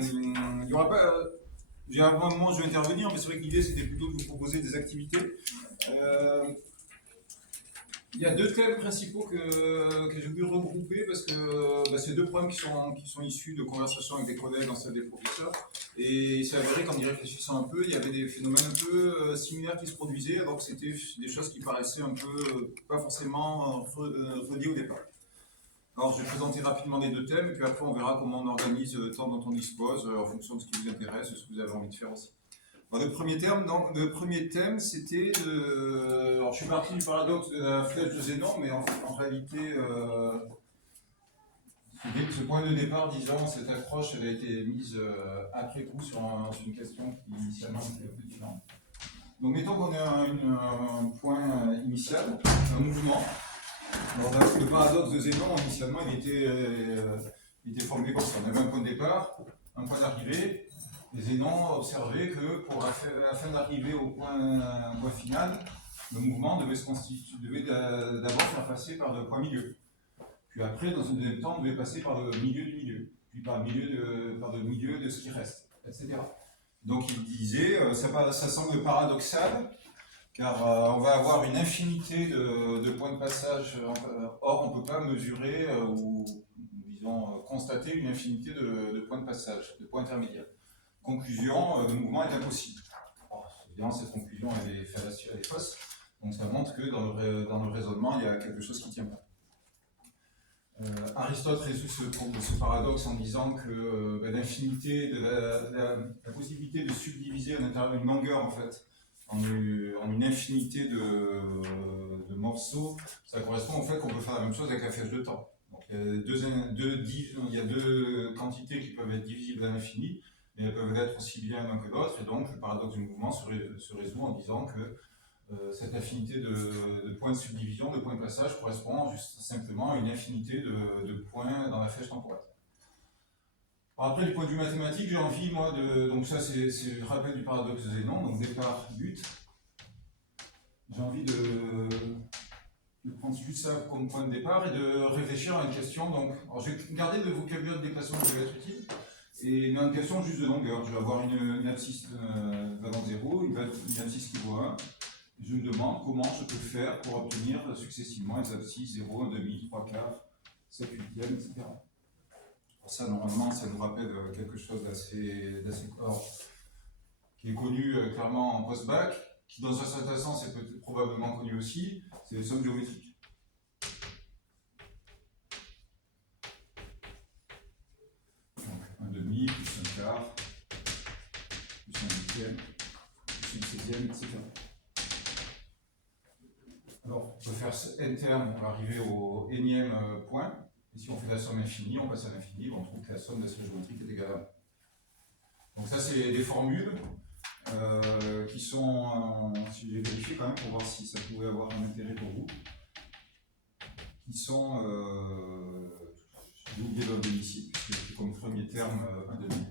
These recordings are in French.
Il y aura pas. J'ai un moment où je vais intervenir, mais c'est vrai que l'idée c'était plutôt de vous proposer des activités. Il y a deux thèmes principaux que j'ai voulu regrouper parce que c'est deux problèmes qui sont issus de conversations avec des collègues en salle des professeurs. Et il s'est avéré qu'en y réfléchissant un peu, il y avait des phénomènes un peu similaires qui se produisaient, alors que c'était des choses qui paraissaient un peu pas forcément reliées au départ. Alors, je vais présenter rapidement les deux thèmes, et puis après, on verra comment on organise le temps dont on dispose, en fonction de ce qui vous intéresse, de ce que vous avez envie de faire aussi. Bon, le premier thème, c'était de... Alors, je suis parti du paradoxe de la flèche de Zénon, mais en réalité, ce point de départ, disons, cette accroche, elle a été mise après coup sur une question qui initialement était un peu différente. Donc, mettons qu'on ait un point initial, un mouvement. Alors, le paradoxe de Zénon, initialement, il était formulé comme ça. On avait un point de départ, un point d'arrivée, et Zénon observait que afin d'arriver au point final, le mouvement devait d'abord faire passer par le point milieu. Puis après, dans un deuxième temps, on devait passer par le milieu du milieu, puis par le milieu de ce qui reste, etc. Donc il disait, ça semble paradoxal, car on va avoir une infinité de points de passage. Or, on ne peut pas mesurer ou, disons, constater une infinité de points de passage, de points intermédiaires. Conclusion, le mouvement est impossible. Alors, évidemment, cette conclusion elle est fallacieux, elle est fausse. Donc ça montre que dans le raisonnement, il y a quelque chose qui ne tient pas. Aristote résout ce paradoxe en disant que l'infinité, la possibilité de subdiviser une longueur, en fait, en une infinité de morceaux, ça correspond au fait qu'on peut faire la même chose avec la flèche de temps. Donc il y a deux quantités qui peuvent être divisibles à l'infini, mais elles peuvent l'être aussi bien l'un que l'autre, et donc le paradoxe du mouvement se résout en disant que cette infinité de points de subdivision, de points de passage, correspond juste simplement à une infinité de points dans la flèche temporelle. Après, du point de vue mathématique, j'ai envie, moi, donc ça, c'est le rappel du paradoxe de Zénon, donc départ, but. J'ai envie de prendre juste ça comme point de départ et de réfléchir à une question. Donc, alors, je vais garder le vocabulaire de déplacement qui va être utile, et une question juste de longueur. Je vais avoir une abscisse valant 0, une abscisse qui vaut 1. Je me demande comment je peux faire pour obtenir successivement les abscisses 0, 1 demi, 3 quarts, 7 huitièmes, etc. Pour ça, normalement, ça nous rappelle quelque chose d'assez qui est connu clairement en post-bac, qui dans un certain sens est probablement connu aussi, c'est les sommes géométriques. Donc 1 demi, plus 1 quart, plus 1 huitième, plus 1 16e, etc. Alors, on peut faire n termes, on va arriver au énième point. Et si on fait la somme infinie, on passe à l'infini, on trouve que la somme de la géométrique est égale à 1. Donc ça, c'est des formules qui sont, si j'ai vérifié quand même pour voir si ça pouvait avoir un intérêt pour vous, qui sont, j'ai oublié l'ordre ici, puisque comme premier terme, 1 demi.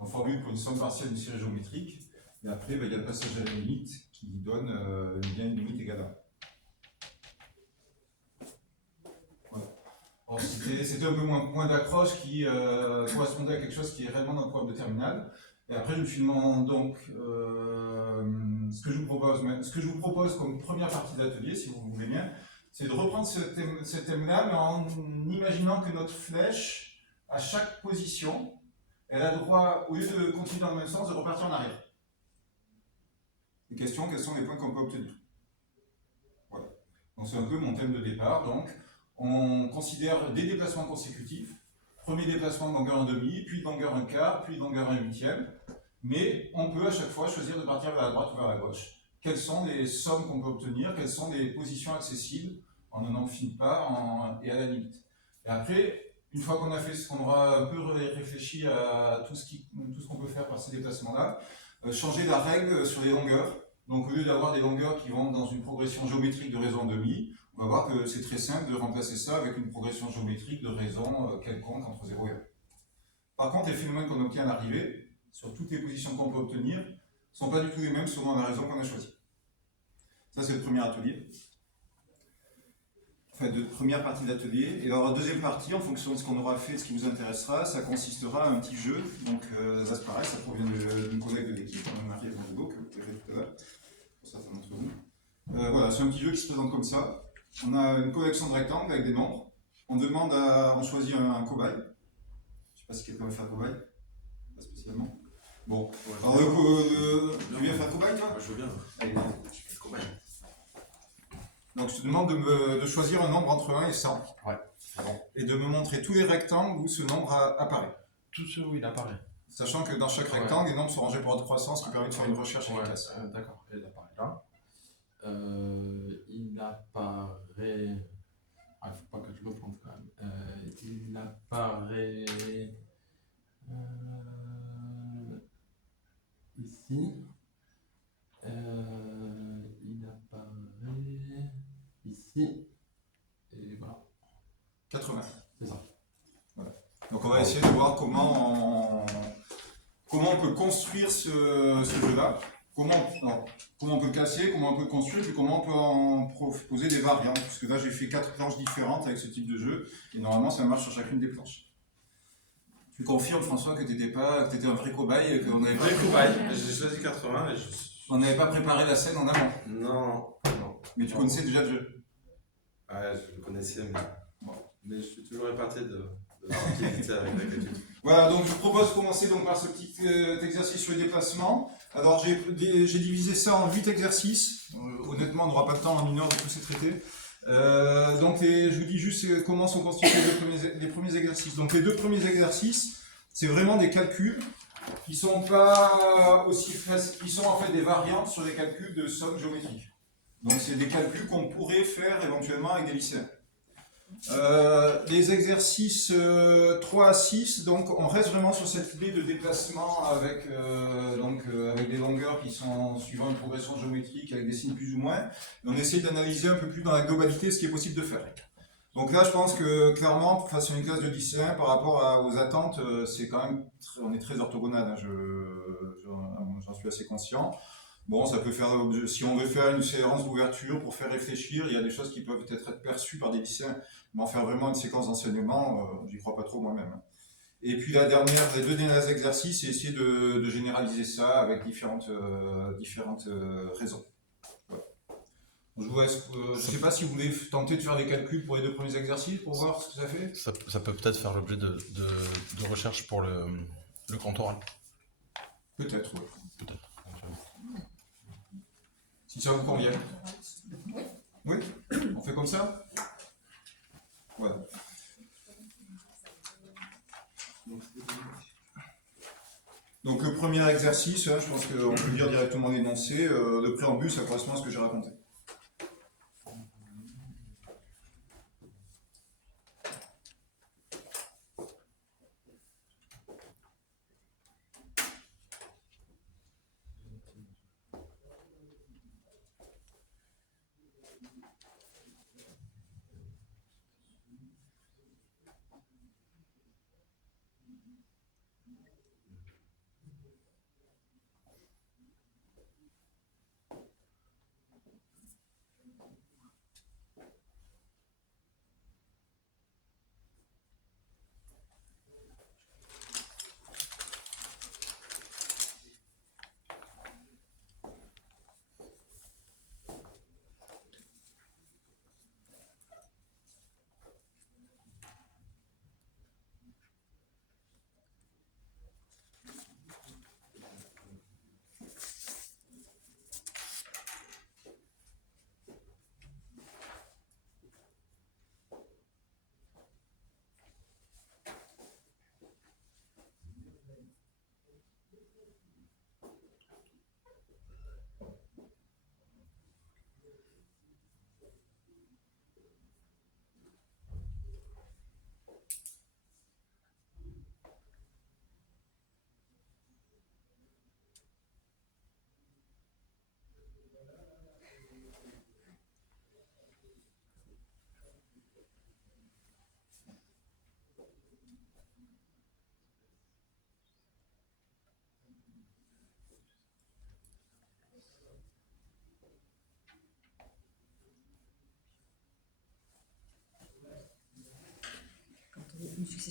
Donc formule pour une somme partielle d'une série géométrique, et après, il y a le passage à la limite qui donne bien une limite égale à 1. C'était un peu moins point d'accroche qui correspondait à quelque chose qui est réellement dans le programme de terminale. Et après, je me suis demandé donc ce que je vous propose comme première partie de l'atelier, si vous voulez bien, c'est de reprendre ce thème-là, mais en imaginant que notre flèche, à chaque position, elle a droit, au lieu de continuer dans le même sens, de repartir en arrière. Les questions, quels sont les points qu'on peut obtenir? Voilà. Donc c'est un peu mon thème de départ. Donc, on considère des déplacements consécutifs. Premier déplacement de longueur 1 demi, puis de longueur 1 quart, puis de longueur 1 huitième. Mais on peut à chaque fois choisir de partir vers la droite ou vers la gauche. Quelles sont les sommes qu'on peut obtenir? Quelles sont les positions accessibles en un nombre fini de part et à la limite? Et après, une fois qu'on a fait ce qu'on aura un peu réfléchi à tout ce qu'on peut faire par ces déplacements-là, changer la règle sur les longueurs. Donc au lieu d'avoir des longueurs qui vont dans une progression géométrique de raison 1,5, on va voir que c'est très simple de remplacer ça avec une progression géométrique de raison quelconque entre 0 et 1. Par contre, les phénomènes qu'on obtient à l'arrivée, sur toutes les positions qu'on peut obtenir, ne sont pas du tout les mêmes selon la raison qu'on a choisie. Ça, c'est le premier atelier. enfin, de première partie d'atelier. Et alors, la deuxième partie, en fonction de ce qu'on aura fait, de ce qui vous intéressera, ça consistera à un petit jeu. Donc, ça c'est pareil, ça provient d'une collègue de l'équipe, Marie Zandugo, que vous verrez tout à l'heure, pour certains d'entre vous. Voilà, c'est un petit jeu qui se présente comme ça. On a une collection de rectangles avec des nombres. On choisit un cobaye. Je ne sais pas si quelqu'un veut faire cobaye. Pas spécialement. Bon. Ouais, alors, tu viens faire cobaye, toi? Je veux bien. Allez, Je fais le cobaye. donc je te demande de choisir un nombre entre 1 et 100. Ouais, c'est bon. Et de me montrer tous les rectangles où ce nombre apparaît. Tout ce où il apparaît. Sachant que dans chaque rectangle, les nombres sont rangés par ordre de croissance, ce qui permet de faire une recherche efficace. D'accord, il apparaît là. Il apparaît. Ah, il ne faut pas que je le prenne quand même. Il apparaît. Ici. Il apparaît ici. Et voilà. 80. C'est ça. Voilà. Donc on va essayer de voir comment on peut construire ce jeu-là. Comment on peut le casser, comment on peut le construire, puis comment on peut en proposer des variantes. Parce que là, j'ai fait 4 planches différentes avec ce type de jeu, et normalement, ça marche sur chacune des planches. Tu confirmes, François, que tu étais un vrai cobaye, et qu'on n'avait pas... Vrai cobaye, j'ai choisi 80 et On n'avait pas préparé la scène en amont. Non. Mais tu connaissais déjà le jeu. Ouais, je le connaissais, mais je suis toujours épaté de la rapidité avec laquelle tu fais. Voilà, donc je vous propose de commencer donc, par ce petit exercice sur le déplacement. Alors j'ai divisé ça en 8 exercices. Honnêtement, on n'aura pas le temps en une heure de tous ces traités. Donc je vous dis juste comment sont constitués les premiers exercices. Donc les deux premiers exercices, c'est vraiment des calculs qui sont pas aussi faciles, qui sont en fait des variantes sur les calculs de somme géométrique. Donc c'est des calculs qu'on pourrait faire éventuellement avec des lycéens. Les exercices 3 à 6, donc on reste vraiment sur cette idée de déplacement avec des longueurs qui sont suivant une progression géométrique avec des signes plus ou moins. Et on essaie d'analyser un peu plus dans la globalité ce qui est possible de faire. Donc là, je pense que clairement, face à une classe de lycéens, par rapport aux attentes, c'est quand même, on est très orthogonal, hein, j'en suis assez conscient. Bon, ça peut faire, si on veut faire une séance d'ouverture pour faire réfléchir, il y a des choses qui peuvent peut-être être perçues par des lycéens, mais en faire vraiment une séquence d'enseignement, j'y crois pas trop moi-même. Et puis les deux derniers exercices, c'est essayer de généraliser ça avec différentes raisons. Voilà. Je ne sais pas si vous voulez tenter de faire des calculs pour les deux premiers exercices pour voir ce que ça fait. Ça peut peut-être faire l'objet de recherche pour le contour. Peut-être, oui. Peut-être. Si ça vous convient. Oui. On fait comme ça. Voilà. Donc le premier exercice, je pense qu'on peut dire directement l'énoncé. Le préambule, ça correspond à ce que j'ai raconté.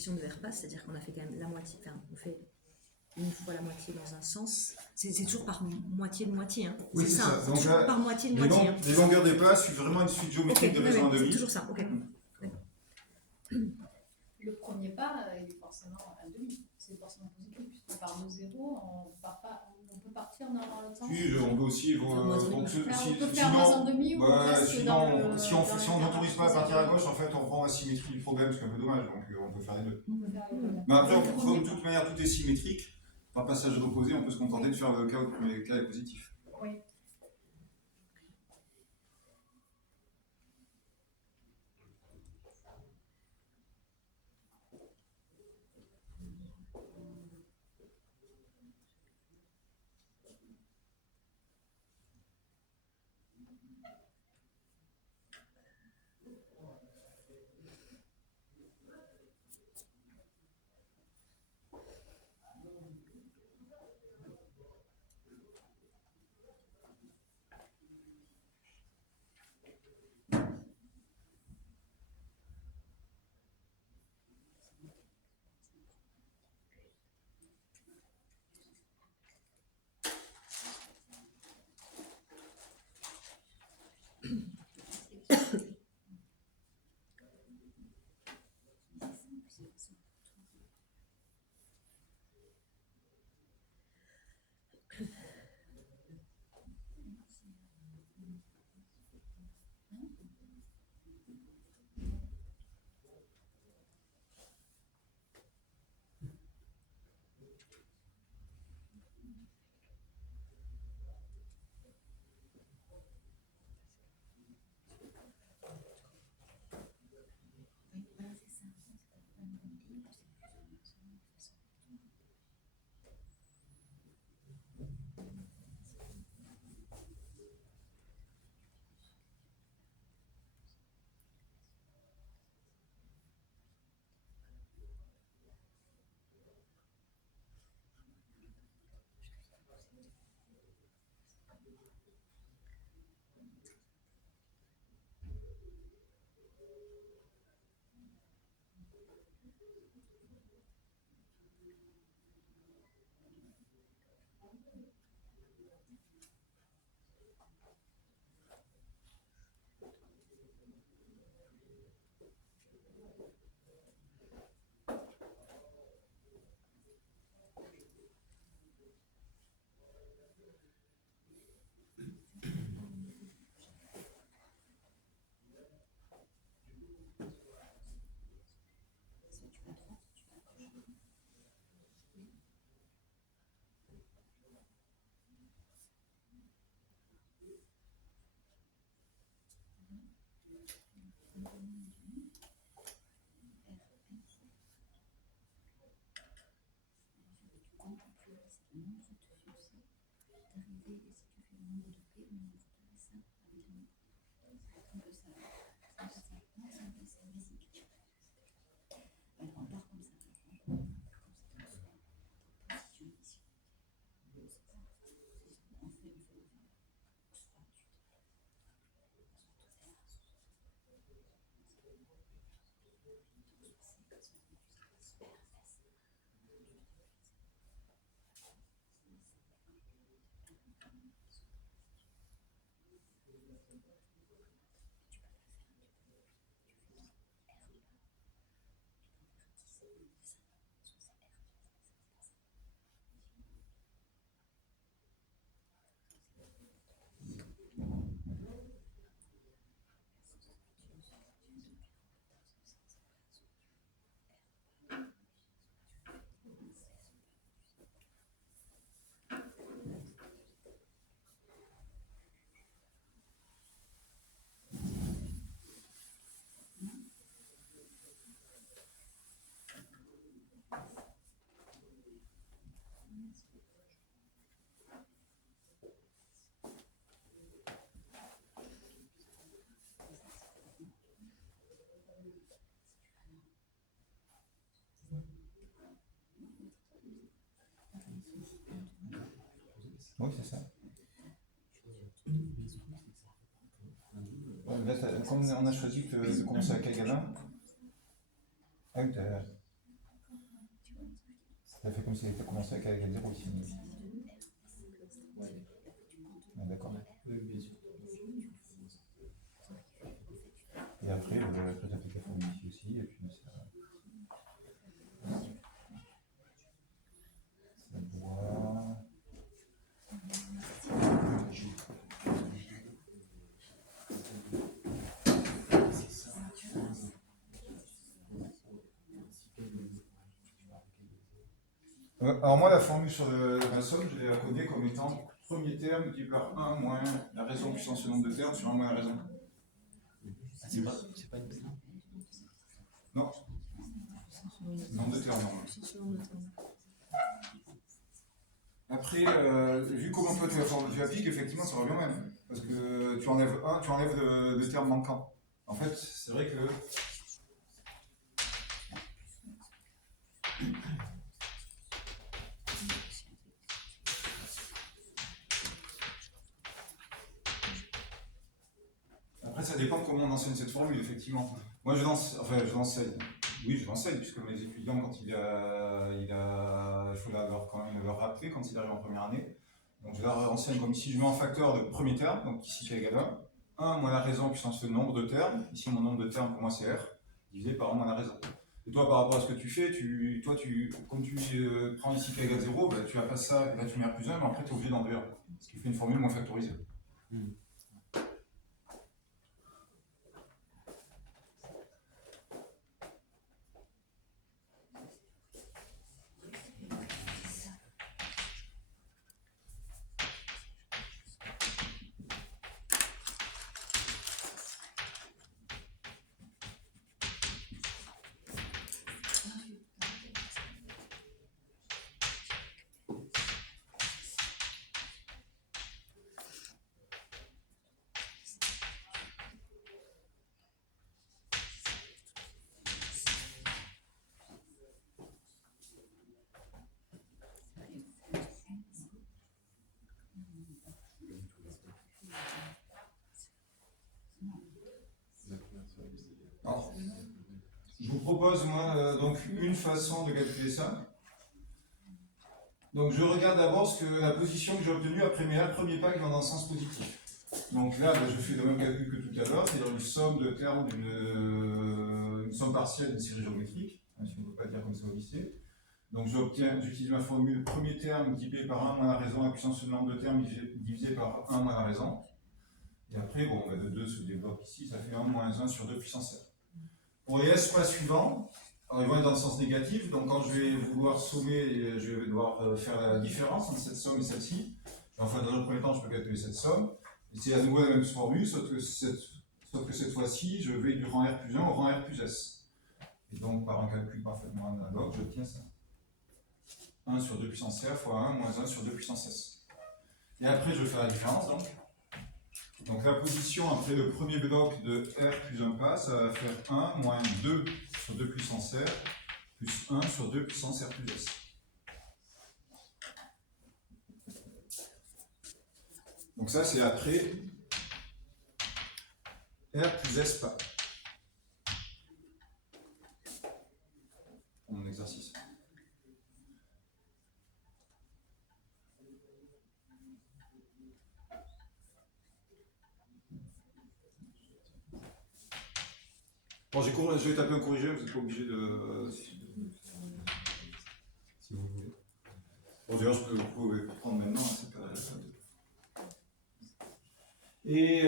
on ne verre pas, c'est-à-dire qu'on a fait quand même la moitié, enfin, on fait une fois la moitié dans un sens. C'est toujours par moitié de moitié. Hein. Oui, c'est ça. Hein. Donc, Toujours par moitié de moitié. Hein. Les longueurs des pas suivent vraiment une suite géométrique de raison à demi. C'est toujours ça, ok. Le premier pas, il est forcément un demi. C'est forcément positif, puisqu'on part de zéro, on peut partir dans l'autre sens. Oui, on peut aussi. On peut faire moins en demi ou sinon, si on n'autorise pas à partir à gauche, en fait, on prend la symétrie du problème, ce qui est un peu dommage. Donc, on peut faire les deux. Mais après, comme de toute manière, tout est symétrique. Par passage d'opposé, on peut se contenter de faire le cas où le premier cas est positif. Oui. Oui, c'est ça. Là, comme on a choisi de commencer avec Agavin, ah oui, Ça fait comme si tu commencé avec égal 0 ici. Ah, d'accord. Oui, bien sûr. Et après, tu as fait la formule ici aussi, et puis ça doit. Alors moi, la formule sur la somme, je la connais comme étant premier terme multiplié par 1 moins la raison puissance le nombre de termes sur 1 moins la raison. C'est pas une puissance. Non, nombre de termes normalement. Après, vu comment toi tu appliques, effectivement ça revient même. Parce que tu enlèves le terme manquant. En fait, c'est vrai que après, ça dépend comment on enseigne cette formule, effectivement. Moi, je l'enseigne. Oui, je l'enseigne, puisque mes étudiants, quand il faut quand même leur rappeler quand ils arrivent en première année. Donc, je leur enseigne comme ici, je mets en facteur le premier terme, donc ici c'est égal à 1 moins la raison puissance le nombre de termes. Ici, mon nombre de termes, pour moi, c'est R, divisé par 1 moins la raison. Et toi, par rapport à ce que tu fais, comme tu prends ici k égale 0, bah, tu vas passer ça, et là tu mets R plus 1, mais après tu es obligé d'enlever 1. Ce qui fait une formule moins factorisée. Alors, je vous propose, moi, donc une façon de calculer ça. Donc, je regarde d'abord la position que j'ai obtenue après mes premiers pas qui vont dans le sens positif. Donc là, je fais le même calcul que tout à l'heure, c'est-à-dire une somme de termes une somme partielle d'une série géométrique, si on ne peut pas dire comme ça au lycée. Donc j'utilise ma formule premier terme multiplié par 1 moins la raison à puissance le nombre de termes divisé par 1 moins la raison. Et après, bon, de 2 se débloque ici, ça fait 1 moins 1 sur 2 puissance r. Pour les espaces suivants, alors ils vont être dans le sens négatif, donc quand je vais vouloir sommer, je vais devoir faire la différence entre cette somme et celle-ci. Enfin, dans un premier temps, je peux calculer cette somme. Et c'est à nouveau la même formule, sauf que cette fois-ci, je vais du rang R plus 1 au rang R plus S. Et donc, par un calcul parfaitement analogue, j'obtiens ça. 1 sur 2 puissance R fois 1 moins 1 sur 2 puissance S. Et après, je vais faire la différence, donc. Donc la position après le premier bloc de R plus 1 pas, ça va faire 1 moins 2 sur 2 puissance R plus 1 sur 2 puissance R plus S. Donc ça c'est après R plus S pas. Mon exercice. Bon, je vais taper un corrigé, vous n'êtes pas obligé de. Si vous voulez. Bon, d'ailleurs, vous pouvez prendre maintenant, c'est pas la peine. Et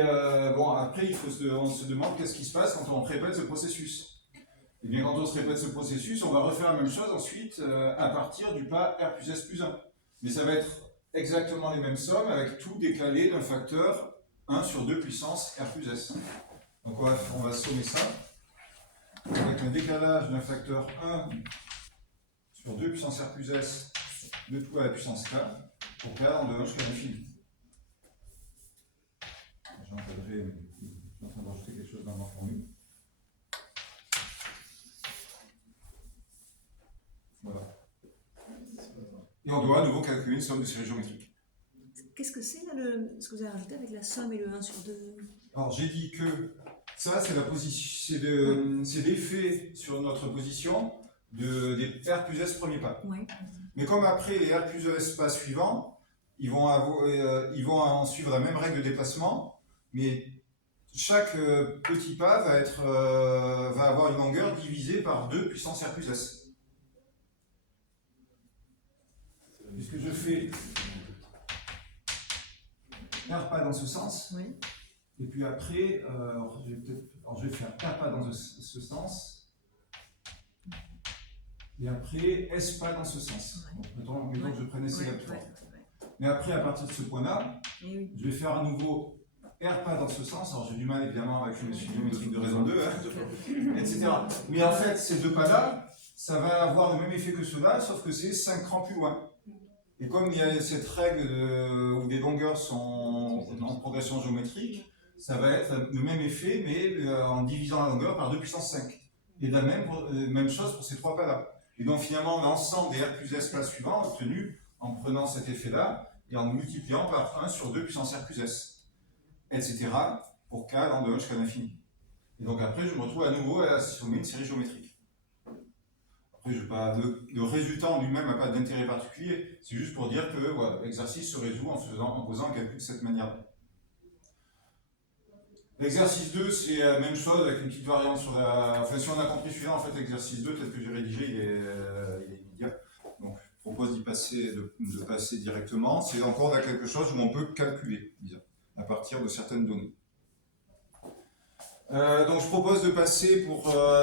bon, après, on se demande qu'est-ce qui se passe quand on répète ce processus. Et bien, quand on se répète ce processus, on va refaire la même chose ensuite à partir du pas R plus S plus 1. Mais ça va être exactement les mêmes sommes avec tout décalé d'un facteur 1 sur 2 puissance R plus S. Donc, on va sommer ça. Avec un décalage d'un facteur 1 sur 2 puissance R plus S de tout à la puissance K, pour K en devenant jusqu'à l'infini. J'ai encadré, mais je suis en train de rajouter quelque chose dans ma formule. Voilà. Et on doit à nouveau calculer une somme de série géométrique. Qu'est-ce que c'est là, ce que vous avez rajouté avec la somme et le 1 sur 2? Alors j'ai dit que ça c'est la position, c'est l'effet sur notre position des R plus S premiers pas. Ouais. Mais comme après les R plus S pas suivants, ils vont en suivre la même règle de déplacement, mais chaque petit pas va avoir une longueur divisée par 2 puissance R plus S. Puisque je fais R pas dans ce sens, Oui. et puis après, je vais faire R pas dans ce sens, et après S pas dans ce sens. Ouais. Donc, mettons que je prenne ces Ouais, vecteurs. ouais. Mais après, à partir de ce point-là, Et oui. je vais faire à nouveau R pas dans ce sens. Alors j'ai du mal évidemment avec une géométrique de raison 2, etc. Mais en fait, ces deux pas-là, ça va avoir le même effet que ceux-là, sauf que c'est 5 crans plus loin. Et comme il y a cette règle où des longueurs sont en progression géométrique, ça va être le même effet, mais en divisant la longueur par 2 puissance 5. Et la même chose pour ces trois pas-là. Et donc finalement, l'ensemble des R plus S pas suivants obtenus en prenant cet effet-là et en multipliant par 1 sur 2 puissance R plus S, etc. pour K allant de 1 jusqu'à l'infini. Et donc après, je me retrouve à nouveau à sommer une série géométrique. Après, le résultat en lui-même n'a pas d'intérêt particulier, c'est juste pour dire que voilà, l'exercice se résout en posant un calcul de cette manière-là. L'exercice 2, c'est la même chose avec une petite variante sur la... Enfin, si on a compris celui-là, en fait, l'exercice 2, tel que j'ai rédigé, il est immédiat. Donc, je propose de passer directement. C'est encore là quelque chose où on peut calculer, disons, à partir de certaines données. Donc, je propose de passer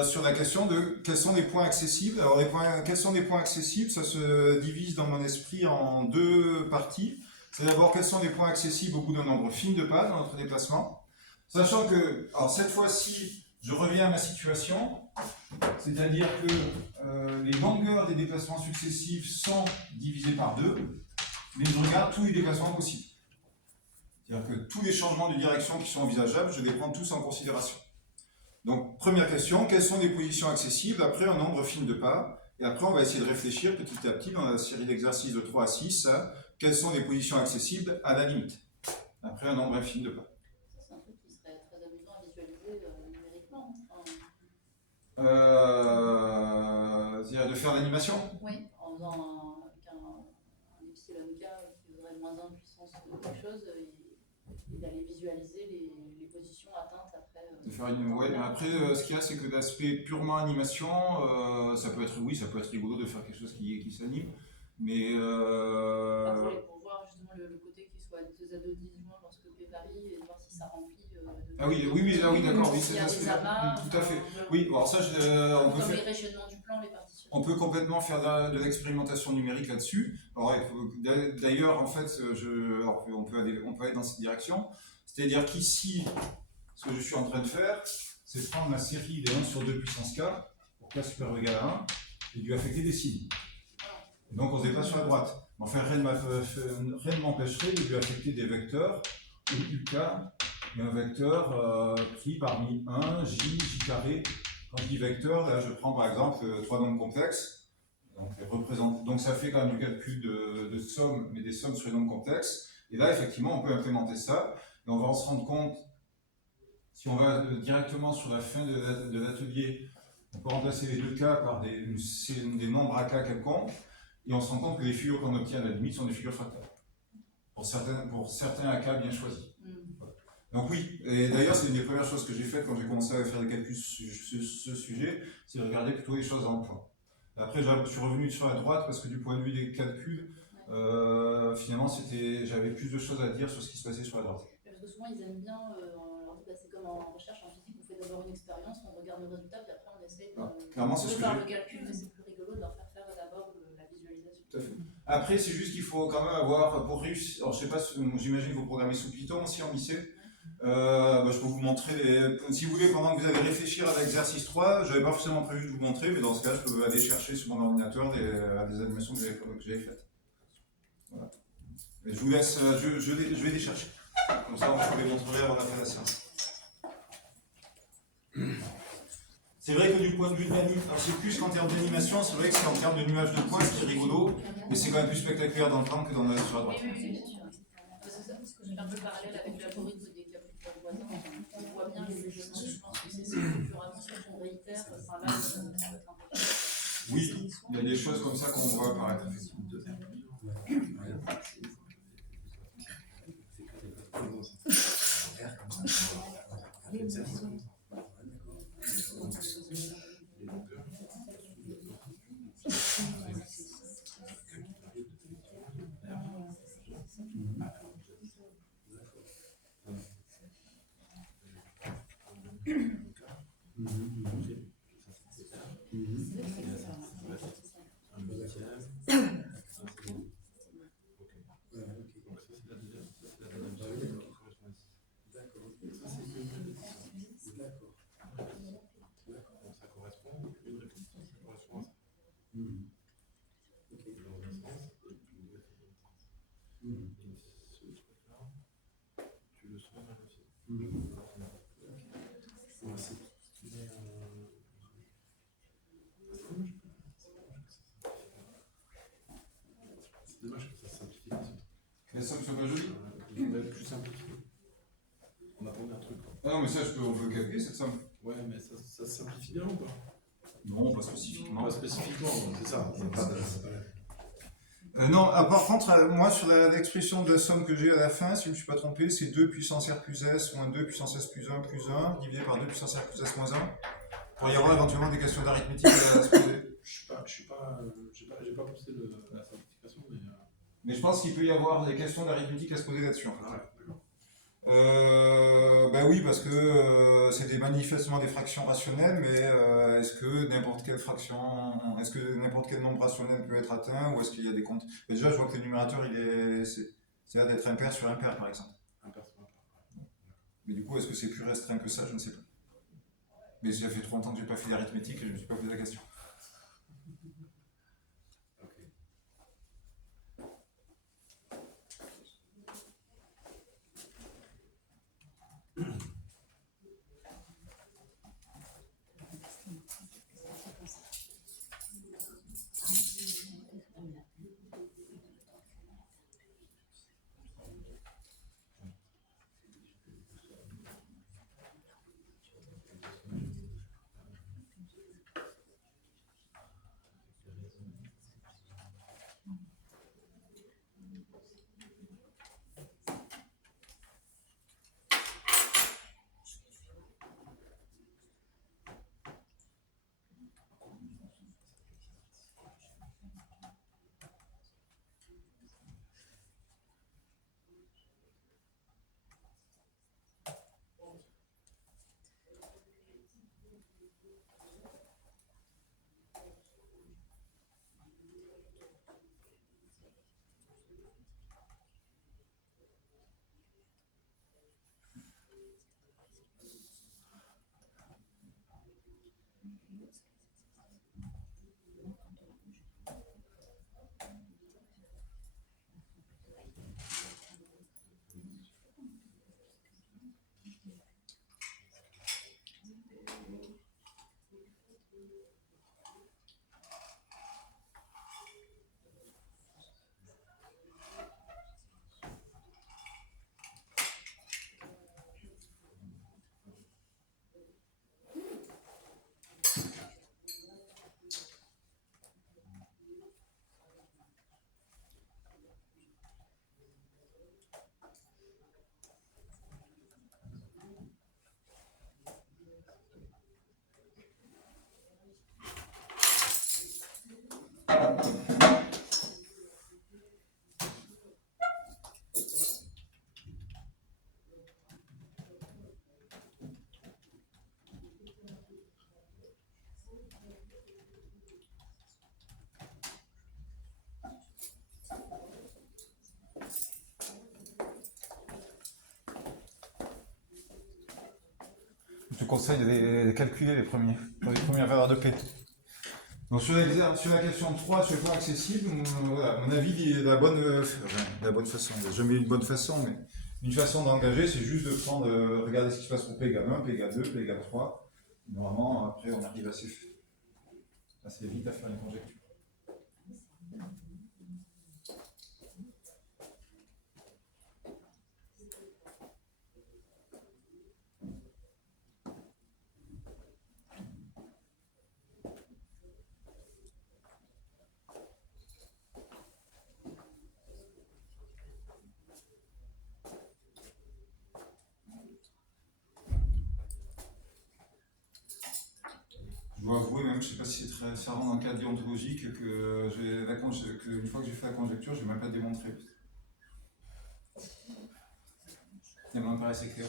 sur la question de quels sont les points accessibles. Alors, quels sont les points accessibles? Ça se divise dans mon esprit en deux parties. C'est d'abord quels sont les points accessibles au bout d'un nombre fini de pas dans notre déplacement. Sachant que, alors cette fois-ci, je reviens à ma situation, c'est-à-dire que les longueurs des déplacements successifs sont divisées par 2, mais je regarde tous les déplacements possibles. C'est-à-dire que tous les changements de direction qui sont envisageables, je les prends tous en considération. Donc, première question, quelles sont les positions accessibles après un nombre fini de pas? Et après, on va essayer de réfléchir petit à petit dans la série d'exercices de 3 à 6, quelles sont les positions accessibles à la limite, après un nombre infini de pas. C'est un truc qui serait très amusant à visualiser numériquement. C'est-à-dire de faire l'animation? Oui, en faisant un epsilon k qui vaudrait -1 puissance quelque chose, et d'aller visualiser les positions atteintes après. De faire ouais, mais après, ce qu'il y a, c'est que l'aspect purement animation, ça peut être rigolo de faire quelque chose qui s'anime, mais Pour voir justement le côté qui soit Z2-10 lorsque P varie et voir si ça remplit. Oui, d'accord, oui, s'il y c'est a des amas, tout à fait. voilà. Oui, alors ça, on peut Comme faire. les régionnements du plan, les partitions. On peut complètement faire de l'expérimentation numérique là-dessus. Alors, d'ailleurs, en fait, on peut aller dans cette direction. C'est-à-dire qu'ici, ce que je suis en train de faire, c'est prendre ma série des 1 sur 2 puissance k, pour k supérieur ou égal à 1, et lui affecter des signes. Et donc, on se déplace sur la droite. Enfin, rien ne m'empêcherait de lui affecter des vecteurs, ou UK, et un vecteur pris parmi 1, j carré. Quand je dis vecteur, là je prends par exemple 3 nombres complexes, donc ça fait quand même du calcul de somme, mais des sommes sur les nombres complexes, et là effectivement on peut implémenter ça, et on va se rendre compte, si on va directement sur la fin de l'atelier, on peut remplacer les 2 cas par des nombres à k quelconques, et on se rend compte que les figures qu'on obtient à la limite sont des figures fractales, pour certains AK bien choisis. Donc oui, et d'ailleurs c'est une des premières choses que j'ai faites quand j'ai commencé à faire des calculs sur ce sujet, c'est de regarder plutôt les choses en point. Après je suis revenu sur la droite parce que du point de vue des calculs, finalement j'avais plus de choses à dire sur ce qui se passait sur la droite. Parce que souvent ils aiment bien, c'est comme en recherche, en physique, on fait d'abord une expérience, on regarde le résultat, puis après on essaie de faire le calcul, mais c'est plus rigolo de leur faire d'abord la visualisation. Tout à fait. Après c'est juste qu'il faut quand même avoir, pour réussir, alors je sais pas, j'imagine que vous programmez sous Python aussi en lycée. Je peux vous montrer, si vous voulez, pendant que vous allez réfléchir à l'exercice 3, je n'avais pas forcément prévu de vous montrer, mais dans ce cas, je peux aller chercher sur mon ordinateur des animations que j'avais faites. Voilà. Et je vous laisse, je vais les chercher. Comme ça, on vous les montrerai avant la fin de la séance. C'est vrai que du point de vue de l'animation, c'est plus qu'en termes d'animation, c'est vrai que c'est en termes de nuages de points, c'est rigolo, mais c'est quand même plus spectaculaire d'entendre que sur la droite. Oui, bien sûr. Parce que je fais un peu le parallèle avec l'algorithme des calculs pour le voisin. On voit bien les régionnements, je pense que c'est ce que au fur et à mesure qu'on réitère, ça va être un peu. Oui, il y a des choses comme ça qu'on voit apparaître. Les sommes sont pas jolies. On va être plus simplifié. On a tourné un truc. Ah non, mais ça, on peut calculer cette somme. Ouais, mais ça se simplifie bien ou pas? Non, pas spécifiquement. Pas spécifiquement, c'est ça. C'est pas Non, par contre, moi, sur l'expression de la somme que j'ai à la fin, si je ne me suis pas trompé, c'est 2 puissance R plus S moins 2 puissance S plus 1 divisé par 2 puissance R plus S moins 1. Il y aura éventuellement des questions d'arithmétique à se poser. j'ai pas poussé la simplification, mais. Mais je pense qu'il peut y avoir des questions d'arithmétique à se poser là-dessus. En fait. Ah ouais, d'accord. Ben oui, parce que c'est manifestement des fractions rationnelles, mais est-ce que n'importe quelle nombre rationnel peut être atteint, ou est-ce qu'il y a des comptes? Déjà, je vois que le numérateur, c'est là d'être impair sur impair, par exemple. Impair sur impair. Mais du coup, est-ce que c'est plus restreint que ça? Je ne sais pas. Mais ça fait trop longtemps que je n'ai pas fait d'arithmétique et je ne me suis pas posé la question. Je te conseille de calculer les premières valeurs de P. Donc sur la question 3, sur le point accessible, voilà, mon avis est la bonne façon. Je mets une bonne façon, mais une façon d'engager, c'est juste de regarder ce qui se passe pour P égale 1, P égale 2, P égale 3. Normalement, après, on arrive assez vite à faire une conjecture. même, je ne sais pas si c'est très référent dans le cadre déontologique, une fois que j'ai fait la conjecture, je ne vais même pas démontrer. Ça me paraît assez clair.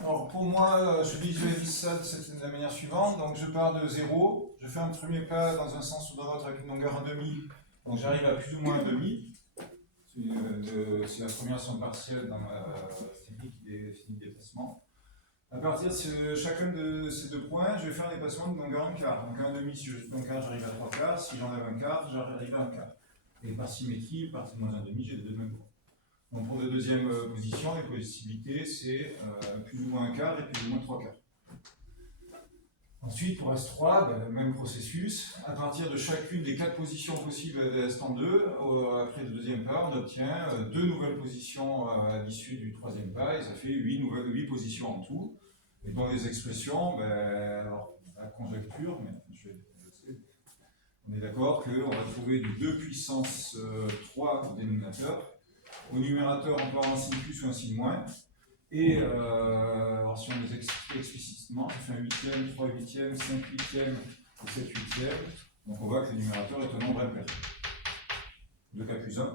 Alors pour moi, je visualise ça de la manière suivante. Donc je pars de 0, je fais un premier pas dans un sens ou dans l'autre avec une longueur 1,5. Donc j'arrive à plus ou moins 1,5. C'est la première somme partielle dans ma technique des finis de déplacement. À partir de chacun de ces deux points, je vais faire un déplacement de longueur 1/4. Donc 1,5, si je joue 1/4, j'arrive à 3/4. Si j'enlève 1/4, j'arrive à 1/4. Et par symétrie, partie de moins 1,5, j'ai les deux mêmes points. Donc pour la deuxième position, les possibilités, c'est plus ou moins 1/4 et plus ou moins 3/4. Ensuite, pour S3, ben, même processus. À partir de chacune des 4 positions possibles de S en 2, après le deuxième pas, on obtient 2 nouvelles positions à l'issue du troisième pas, et ça fait 8 positions en tout. Et dans les expressions, ben, alors, la conjecture, mais on est d'accord qu'on va trouver du 2 puissance 3 au dénominateur. Au numérateur, on peut avoir un signe plus ou un signe moins. Et alors si on les explique explicitement, ça fait un huitième, 3 huitièmes, 5 huitièmes et 7 huitièmes. Donc on voit que le numérateur est un nombre impair. 2K plus 1.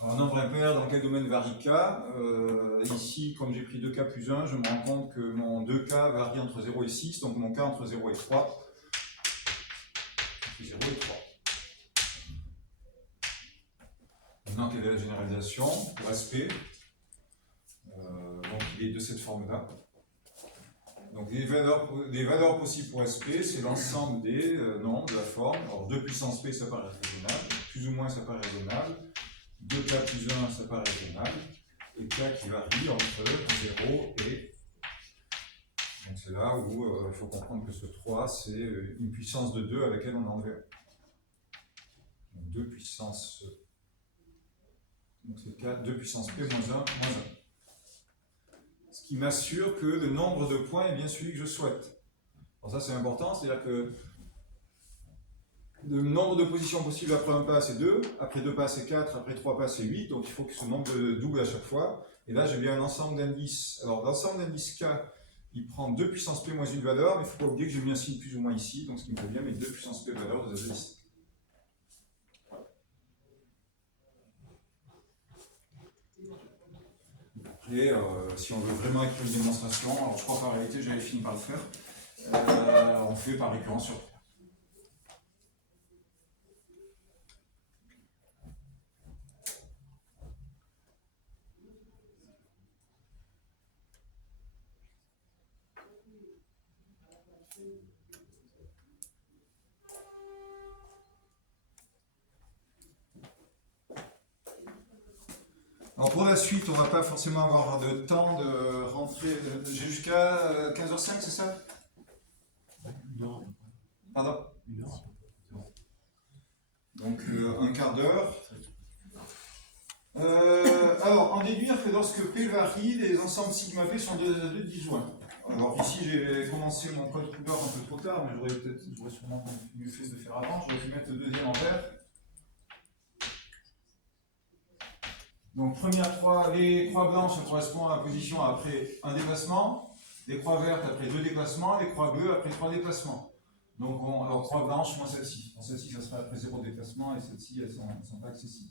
Alors un nombre impair, dans quel domaine varie K? Ici, comme j'ai pris 2K plus 1, je me rends compte que mon 2K varie entre 0 et 6, donc mon K entre 0 et 3. 0 et 3. Maintenant, quelle est la généralisation pour SP? Donc il est de cette forme-là. Donc les valeurs possibles pour SP, c'est l'ensemble des nombres de la forme. Alors 2 puissance P, ça paraît raisonnable. Plus ou moins, ça paraît raisonnable. 2K plus 1, ça paraît raisonnable. Et K qui varie entre 0 et... Donc c'est là où il faut comprendre que ce 3, c'est une puissance de 2 à laquelle on a enlevé 1. Donc 2 puissance... Donc c'est 2 puissance P moins 1, moins 1. Ce qui m'assure que le nombre de points est bien celui que je souhaite. Alors ça c'est important, c'est-à-dire que le nombre de positions possibles après un pas c'est 2, après 2 pas c'est 4, après 3 pas c'est 8, donc il faut que ce nombre double à chaque fois. Et là j'ai bien un ensemble d'indices. Alors l'ensemble d'indices K, il prend 2 puissance P moins une valeur, mais il ne faut pas oublier que j'ai mis un signe plus ou moins ici, donc ce qui me fait bien mettre 2 puissance P valeur de Z ici. Après, si on veut vraiment écrire une démonstration, alors je crois qu'en réalité j'avais fini par le faire, on fait par récurrence sur 3. Alors pour la suite, on ne va pas forcément avoir de temps de rentrer. J'ai jusqu'à 15h05, c'est ça? Non. Pardon? 1 heure. Donc un quart d'heure. Alors, en déduire que lorsque P varie, les ensembles sigma P sont de disjoints. Alors ici, j'ai commencé mon code couleur un peu trop tard, mais j'aurais sûrement mieux fait de faire avant. J'aurais pu mettre le deuxième en vert. Donc première croix, les croix blanches correspondent à la position après un déplacement, les croix vertes après 2 déplacements, les croix bleues après 3 déplacements. Donc alors croix blanche moins celle-ci. Celle-ci ça sera après 0 déplacement et celle-ci elles ne sont pas accessibles.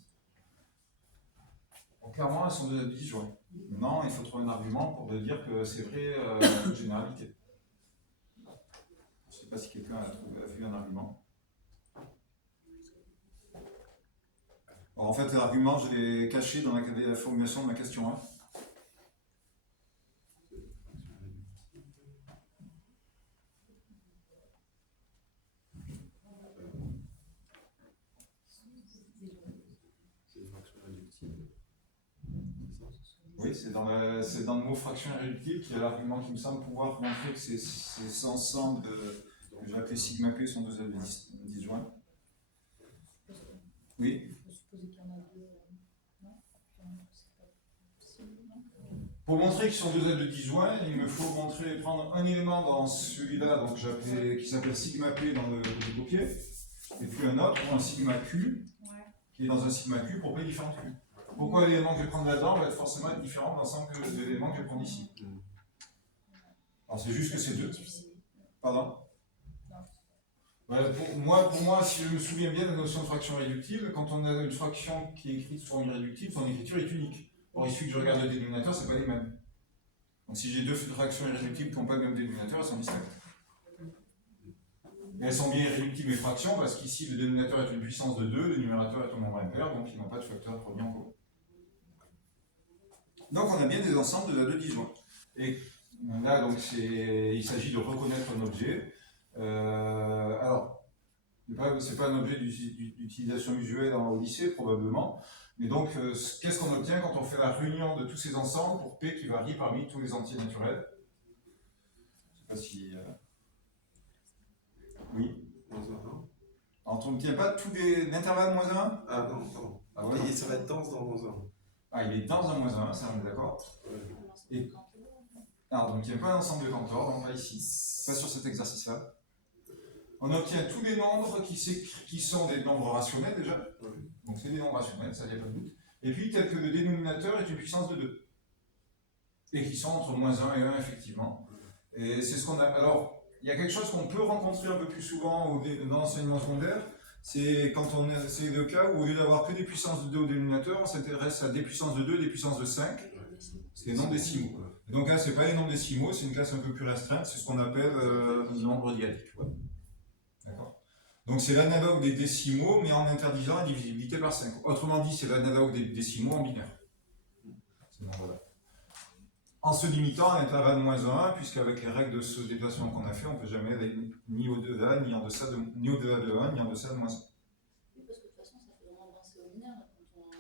Donc clairement elles sont de disjoints. Maintenant il faut trouver un argument pour dire que c'est vrai une généralité. Je ne sais pas si quelqu'un a vu un argument. Alors, en fait, l'argument, je l'ai caché dans la formulation de ma question 1. Oui, c'est dans le mot fraction irréductible qu'il y a l'argument qui me semble pouvoir montrer que ces ensembles que j'ai appelé sigma P sont deux disjoints. Oui. Pour montrer qu'ils sont deux aides disjoints, il me faut prendre un élément dans celui-là, donc qui s'appelle sigma P dans le côté copié, et puis un autre pour un sigma Q, qui est dans un sigma Q pour P différent de Q. Pourquoi l'élément que je vais prendre là-dedans va différent de l'ensemble de l'élément que je vais prendre ici? Alors c'est juste que c'est deux. Pardon? Pour moi, si je me souviens bien de la notion de fraction réductible, quand on a une fraction qui est écrite sous forme irréductible, son écriture est unique. Or, il suffit que je regarde le dénominateur, ce n'est pas les mêmes. Donc si j'ai deux fractions irréductibles qui n'ont pas le même dénominateur, elles sont distinctes. Et elles sont bien irréductibles et fractions parce qu'ici le dénominateur est une puissance de 2, le numérateur est un nombre impair, donc ils n'ont pas de facteur premier en commun. Donc on a bien des ensembles de disjoints. Et là, donc, il s'agit de reconnaître un objet. Alors, ce n'est pas un objet d'utilisation usuelle au lycée, probablement. Mais donc, qu'est-ce qu'on obtient quand on fait la réunion de tous ces ensembles pour P qui varie parmi tous les entiers naturels? Je ne sais pas si... Oui. Moins 1. Alors, on ne tient pas tous l'intervalle moins 1? Ah non, pardon. Ah ouais, Et ça va être dense dans moins 1. Ah, il est dans un moins 1, ça on est d'accord. Et... Alors, donc il n'y a pas un ensemble de Cantor, donc on va ici, pas sur cet exercice-là. On obtient tous les nombres qui sont des nombres rationnels déjà. Donc c'est des nombres rationnels, ça il n'y a pas de doute. Et puis tel que le dénominateur est une puissance de 2. Et qui sont entre moins 1 et 1 effectivement. Et c'est ce qu'on a. Alors, il y a quelque chose qu'on peut rencontrer un peu plus souvent dans l'enseignement secondaire, c'est c'est le cas où au lieu d'avoir que des puissances de 2 au dénominateur, on s'intéresse à des puissances de 2 et des puissances de 5. C'est les nombres décimaux. Donc là, c'est pas les nombres décimaux, c'est une classe un peu plus restreinte, c'est ce qu'on appelle le nombre diadique. Ouais. D'accord. Donc c'est l'analogue des décimaux, mais en interdisant la divisibilité par 5. Autrement dit, c'est l'analogue des décimaux en binaire. Ces nombres-là. En se limitant à l'intervalle moins 1, puisqu'avec les règles de ce déplacement qu'on a fait, on ne peut jamais aller ni au-delà, ni au-delà de 1, ni en deçà de moins 1. Oui, parce que de toute façon, ça fait vraiment penser au binaire. Quand on,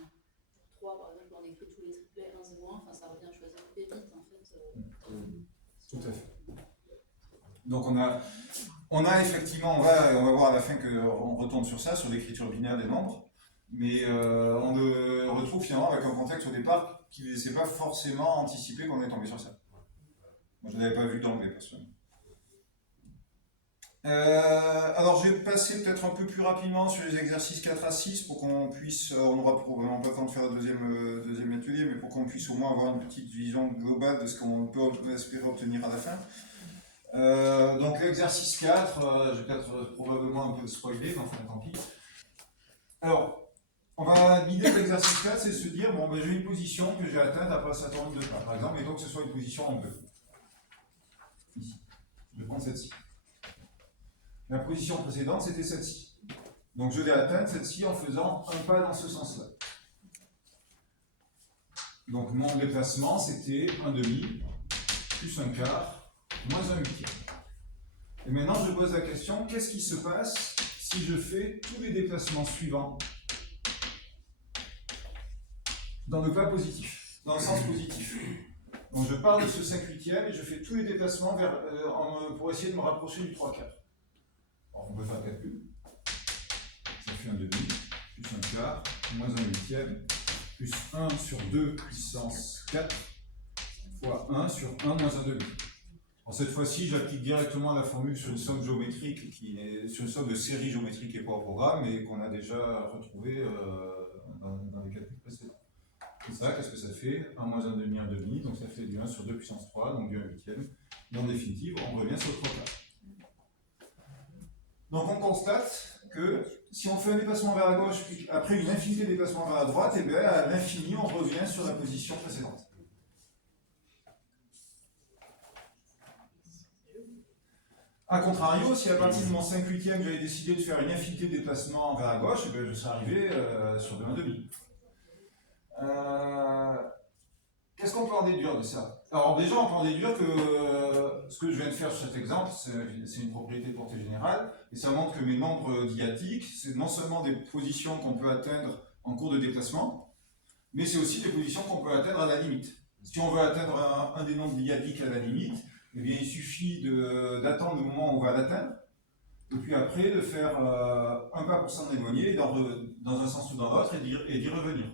pour 3, par exemple, on écrit tous les triplets 1, 0, 1, enfin, ça revient à choisir très vite, en fait. Tout à fait. Donc on a effectivement, on va voir à la fin qu'on retombe sur ça, sur l'écriture binaire des nombres, mais on le retrouve finalement avec un contexte au départ qui ne laissait pas forcément anticiper qu'on est tombé sur ça. Moi je ne l'avais pas vu d'emblée, personnellement. Alors je vais passer peut-être un peu plus rapidement sur les exercices 4 à 6 pour qu'on puisse, on n'aura probablement pas le temps de faire le deuxième atelier, mais pour qu'on puisse au moins avoir une petite vision globale de ce qu'on peut espérer obtenir à la fin. Donc l'exercice 4, je vais peut-être probablement un peu spoiler, mais enfin tant pis. Alors, l'idée de l'exercice 4, c'est de se dire, bon, j'ai une position que j'ai atteinte après un certain nombre de pas. Par exemple, mettons que ce soit une position en bleu. Ici. Je prends celle-ci. La position précédente, c'était celle-ci. Donc je l'ai atteinte, celle-ci, en faisant un pas dans ce sens-là. Donc mon déplacement, c'était un demi, plus un quart, moins un huitième. Et maintenant, je pose la question, qu'est-ce qui se passe si je fais tous les déplacements suivants dans le pas positif, dans le sens positif? Donc je pars de ce 5/8 et je fais tous les déplacements pour essayer de me rapprocher du 3/4. Alors on peut faire le calcul. Ça fait un demi, plus un quart, moins un huitième, plus 1 sur 2 puissance 4, fois 1 sur 1 moins un demi. Alors cette fois-ci, j'applique directement la formule sur une somme géométrique, sur une somme de série géométrique et pas au programme, et qu'on a déjà retrouvé dans les calculs précédents. Et ça, qu'est-ce que ça fait? 1 moins 1 demi, 1 demi, donc ça fait du 1 sur 2 puissance 3, donc du 1 huitième. Et en définitive, on revient sur le 3/4. Donc on constate que si on fait un déplacement vers la gauche, puis après une infinité de déplacements vers la droite, et bien à l'infini, on revient sur la position précédente. A contrario, si à partir de mon 5/8 j'avais décidé de faire une infinité de déplacements vers la gauche, et bien je serais arrivé sur de 1/2. Qu'est-ce qu'on peut en déduire de ça? Alors déjà, on peut en déduire que ce que je viens de faire sur cet exemple, c'est une propriété de portée générale, et ça montre que mes nombres dyadiques, c'est non seulement des positions qu'on peut atteindre en cours de déplacement, mais c'est aussi des positions qu'on peut atteindre à la limite. Si on veut atteindre un des nombres dyadiques à la limite, eh bien, il suffit d'attendre le moment où on va l'atteindre, et puis après de faire un pas pour s'en éloigner dans un sens ou dans l'autre et d'y revenir.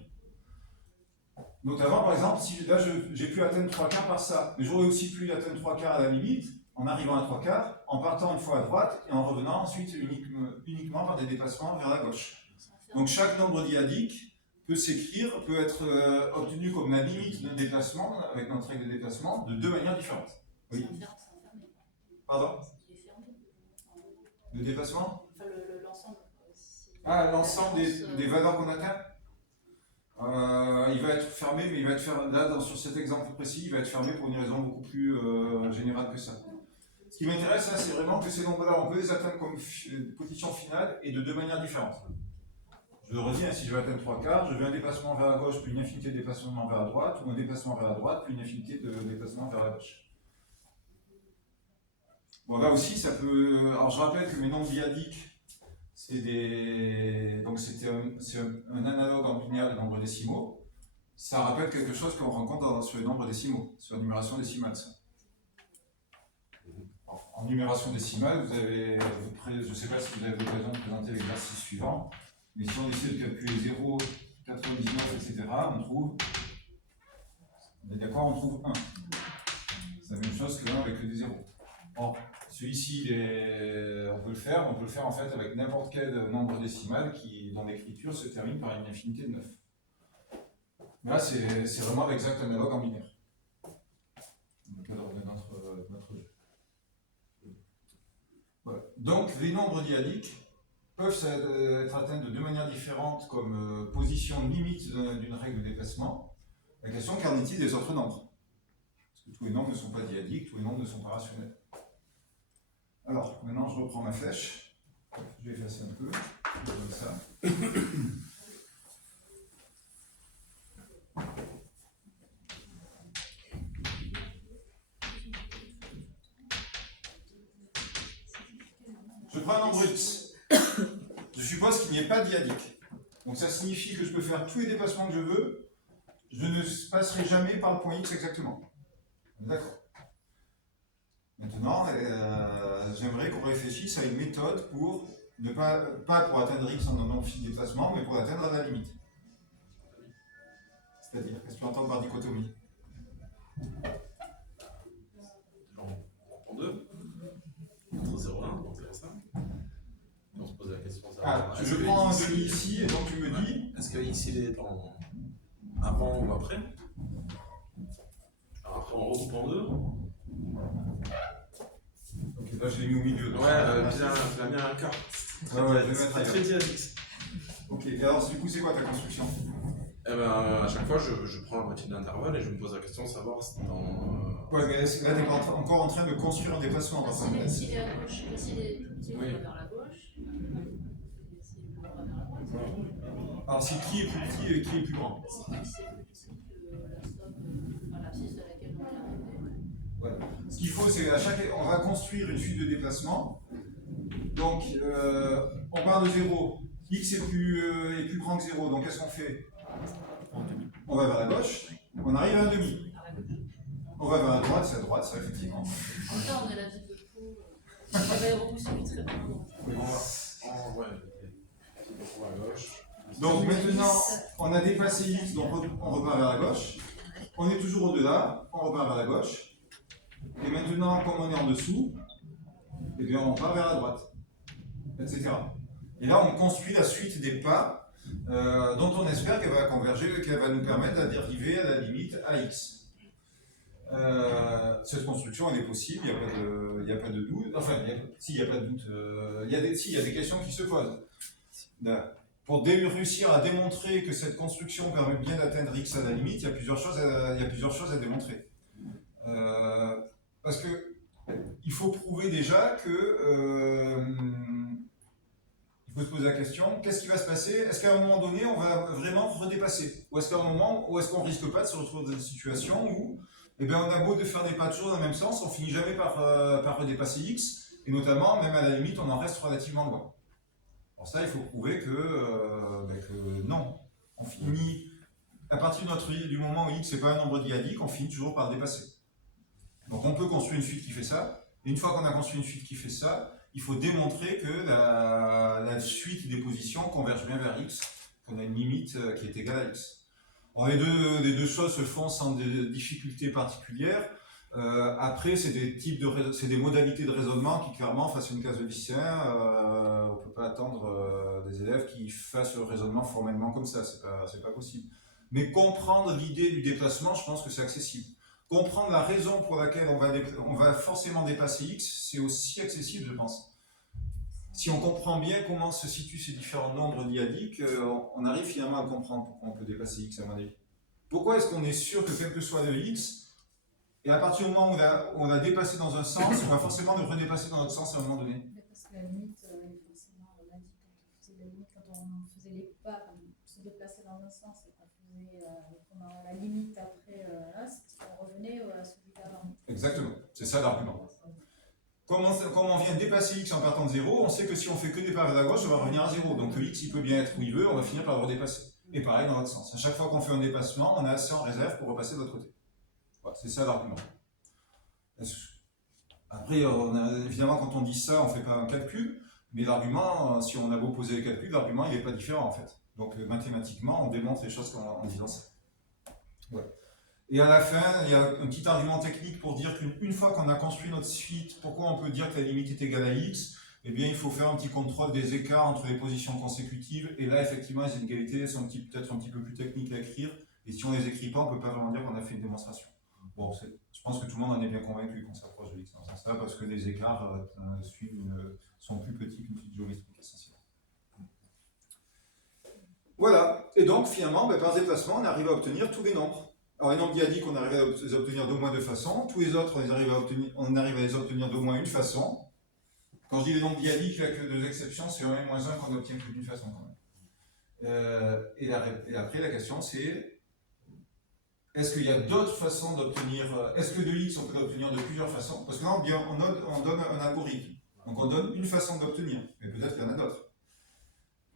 Notamment, par exemple, si là j'ai pu atteindre 3/4 par ça, mais j'aurais aussi pu atteindre 3/4 à la limite, en arrivant à 3/4, en partant une fois à droite et en revenant ensuite uniquement par des déplacements vers la gauche. Donc chaque nombre dyadique peut être obtenu comme la limite d'un déplacement, avec notre règle de déplacement, de deux manières différentes. Oui. Pardon? Le déplacement? Enfin, l'ensemble. Ah, l'ensemble des valeurs qu'on atteint? Il va être fermé, mais il va être fermé, là, sur cet exemple précis, il va être fermé pour une raison beaucoup plus générale que ça. Ce qui m'intéresse, là, c'est vraiment que ces nombres-là, on peut les atteindre comme position finale et de deux manières différentes. Je le redis, si je veux atteindre 3/4, je veux un déplacement vers la gauche, puis une infinité de déplacements vers la droite, ou un déplacement vers la droite, puis une infinité de déplacements vers la gauche. Bon, là aussi, ça peut. Alors, je rappelle que mes nombres dyadiques, c'est un analogue en binaire des nombres décimaux. Ça rappelle quelque chose qu'on rencontre sur les nombres décimaux, sur la numération décimale. Ça. En numération décimale, vous avez, je ne sais pas si vous avez l'occasion de présenter l'exercice suivant, mais si on essaie de calculer 0, 99, etc., on trouve, on est d'accord, on trouve 1. C'est la même chose que 1 avec que des zéros. Or, celui-ci, on peut le faire en fait avec n'importe quel nombre décimal dont l'écriture se termine par une infinité de 9. Là, c'est vraiment l'exact analogue en binaire. Dans le cadre de notre jeu. Voilà. Donc, les nombres dyadiques peuvent être atteints de deux manières différentes comme position limite d'une règle de déplacement. La question, qu'en est-il des autres nombres? Parce que tous les nombres ne sont pas dyadiques, tous les nombres ne sont pas rationnels. Alors, maintenant je reprends ma flèche. Je vais effacer un peu, comme ça. Je prends un nombre x. Je suppose qu'il n'y ait pas de dyadique. Donc ça signifie que je peux faire tous les déplacements que je veux. Je ne passerai jamais par le point x exactement. D'accord. Maintenant, j'aimerais qu'on réfléchisse à une méthode pour ne pas pour atteindre x en un nombre fini de déplacement, mais pour l'atteindre à la limite. C'est-à-dire, qu'est-ce que tu entends par dichotomie? En deux, entre 0 et 1, donc 0 et 5. Et on se pose la question. Je prends un demi ici, et donc tu me dis. Est-ce que x il est avant ou après? Alors après, on regroupe en deux. Ok, là je l'ai mis au milieu. Ouais, tu l'as mis à un quart. Ouais, je vais mettre très dyadique. Ok, et alors du coup, c'est quoi ta construction? Eh ben, à chaque fois, je prends la moitié de l'intervalle et je me pose la question de savoir si dans. Ouais, mais là, tu es encore en train de construire un déplacement. S'il est à gauche, s'il est tout petit, on va vers la gauche. S'il est plus grand, on va vers la droite. Alors, c'est qui est plus petit et qui est plus grand? Si x est plus petit que la somme, enfin l'abscisse de laquelle on est arrivé. Voilà. Ce qu'il faut, c'est on va construire une suite de déplacements. Donc, on part de 0. X est plus grand que 0. Donc, qu'est-ce qu'on fait? On va vers la gauche. On arrive à un demi. On va vers la droite, c'est à droite, ça, effectivement. En même temps, on a la vie de fou. On va repousser vite très loin. On va à gauche. Donc, maintenant, on a dépassé X, donc on repart vers la gauche. On est toujours au-delà, on repart vers la gauche. Et maintenant, comme on est en dessous, eh bien, on part vers la droite, etc. Et là, on construit la suite des pas dont on espère qu'elle va converger, qu'elle va nous permettre d'arriver à la limite à x. Cette construction, elle est possible, il n'y a pas de doute. Enfin, s'il n'y a pas de doute, il y a des questions qui se posent. Pour réussir à démontrer que cette construction permet bien d'atteindre x à la limite, il y a plusieurs choses à démontrer. Parce que il faut prouver déjà que il faut se poser la question, qu'est-ce qui va se passer? Est-ce qu'à un moment donné, on va vraiment redépasser? Ou est-ce qu'à un moment, ou est-ce qu'on risque pas de se retrouver dans une situation où on a beau de faire des pas toujours dans le même sens, on finit jamais par redépasser x, et notamment, même à la limite, on en reste relativement loin. Alors ça, il faut prouver que non. On finit, à partir du moment où x n'est pas un nombre dyadique, on finit toujours par dépasser. Donc on peut construire une suite qui fait ça, et une fois qu'on a construit une suite qui fait ça, il faut démontrer que la suite des positions converge bien vers x, qu'on a une limite qui est égale à x. Alors, les deux choses se font sans des difficultés particulières. Après, c'est des modalités de raisonnement qui, clairement, face à une classe de lycéens, on ne peut pas attendre des élèves qui fassent le raisonnement formellement comme ça, c'est pas possible. Mais comprendre l'idée du déplacement, je pense que c'est accessible. Comprendre la raison pour laquelle on va forcément dépasser x, c'est aussi accessible, je pense. Si on comprend bien comment se situent ces différents nombres dyadiques, on arrive finalement à comprendre pourquoi on peut dépasser x à mon avis. Pourquoi est-ce qu'on est sûr que quel que soit le x, et à partir du moment où on a dépassé dans un sens, on va forcément le redépasser dans l'autre sens à un moment donné? Parce que la limite, forcément, on a dit quand on faisait les pas, quand on se déplaçait dans un sens et qu'on faisait la limite après, on revenait à celui d'avant. Exactement, c'est ça l'argument. Comme on vient de dépasser x en partant de 0, on sait que si on fait que des pas vers la gauche, on va revenir à 0. Donc le x, il peut bien être où il veut, on va finir par le redépasser. Et pareil dans l'autre sens. À chaque fois qu'on fait un dépassement, on a assez en réserve pour repasser de l'autre côté. Voilà, c'est ça l'argument. Après, évidemment, quand on dit ça, on ne fait pas un calcul, mais l'argument, si on a beau poser le calcul, l'argument, il n'est pas différent, en fait. Donc, mathématiquement, on démontre les choses en disant ça. Voilà. Et à la fin, il y a un petit argument technique pour dire qu'une fois qu'on a construit notre suite, pourquoi on peut dire que la limite est égale à x? Eh bien, il faut faire un petit contrôle des écarts entre les positions consécutives. Et là, effectivement, les inégalités sont peut-être un petit peu plus techniques à écrire. Et si on ne les écrit pas, on ne peut pas vraiment dire qu'on a fait une démonstration. Bon, je pense que tout le monde en est bien convaincu qu'on s'approche de x dans ce sens-là, parce que les écarts sont plus petits qu'une suite géométrique essentiellement. Voilà. Et donc, finalement, par déplacement, on arrive à obtenir tous les nombres. Alors, les nombres dyadiques, on arrive à les obtenir d'au moins deux façons. Tous les autres, on arrive à les obtenir d'au moins une façon. Quand je dis les nombres dyadiques, il n'y a que deux exceptions, c'est 1 et moins 1 qu'on obtient que d'une façon quand même. Et après, la question c'est, est-ce qu'il y a d'autres façons d'obtenir, est-ce que de x on peut l'obtenir de plusieurs façons? Parce que là, on donne un algorithme. Donc on donne une façon d'obtenir, mais peut-être qu'il y en a d'autres.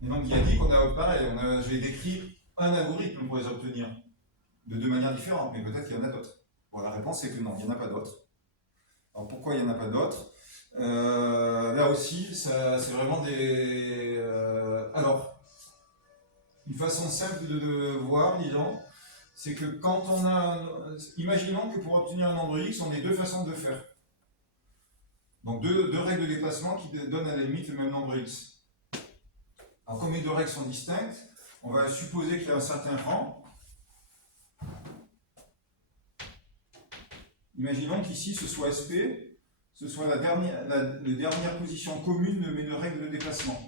Les nombres dyadiques, on a pareil, j'ai décrit un algorithme pour les obtenir de deux manières différentes, mais peut-être qu'il y en a d'autres. Bon, la réponse c'est que non, il n'y en a pas d'autres. Alors pourquoi il n'y en a pas d'autres? Là aussi, c'est vraiment des... alors, une façon simple de voir, disons, c'est que quand on a... Imaginons que pour obtenir un nombre x, on ait deux façons de faire. Donc deux règles de déplacement qui donnent à la limite le même nombre x. Alors comme les deux règles sont distinctes, on va supposer qu'il y a un certain rang. Imaginons qu'ici ce soit SP, ce soit la dernière position commune de mes deux règles de déplacement.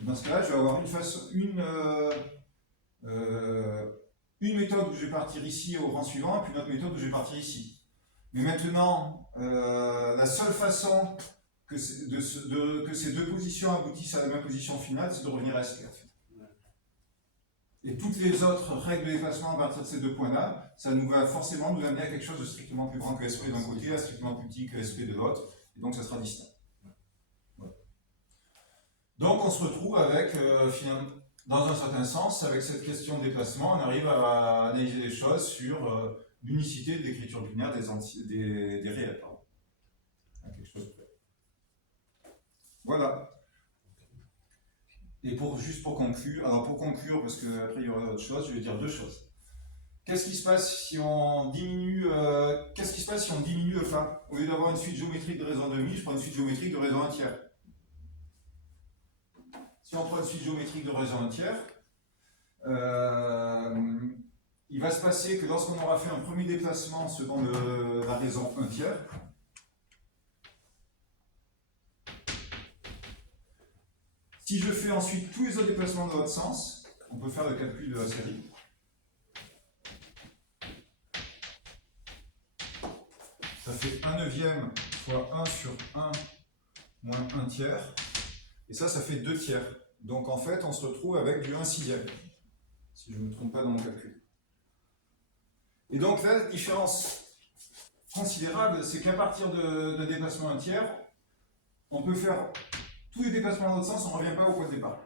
Et dans ce cas-là, je vais avoir une méthode où je vais partir ici au rang suivant, et puis une autre méthode où je vais partir ici. Mais maintenant, la seule façon que ces deux positions aboutissent à la même position finale, c'est de revenir à SP. En fait. Et toutes les autres règles de déplacement à partir de ces deux points-là, ça nous va forcément nous amener à quelque chose de strictement plus grand que SP d'un côté, à strictement plus petit que SP de l'autre, et donc ça sera distinct. Voilà. Donc on se retrouve avec, finalement, dans un certain sens, avec cette question de déplacement, on arrive à analyser les choses sur l'unicité de l'écriture binaire des réels. Pardon. Quelque chose de près. Voilà. Et juste pour conclure, parce qu'après il y aura autre chose, je vais dire deux choses. Qu'est-ce qui se passe si on diminue le Fa? Au lieu d'avoir une suite géométrique de raison demi, je prends une suite géométrique de raison 1/3. Si on prend une suite géométrique de raison 1/3, il va se passer que lorsqu'on aura fait un premier déplacement selon la raison 1/3, si je fais ensuite tous les autres déplacements dans l'autre sens, on peut faire le calcul de la série. Ça fait 1/9 fois 1 sur 1 moins 1/3. Et ça fait 2/3. Donc en fait, on se retrouve avec du 1/6. Si je ne me trompe pas dans mon calcul. Et donc là, la différence considérable, c'est qu'à partir de déplacement 1/3, on peut faire tous les déplacements dans l'autre sens, on ne revient pas au point de départ.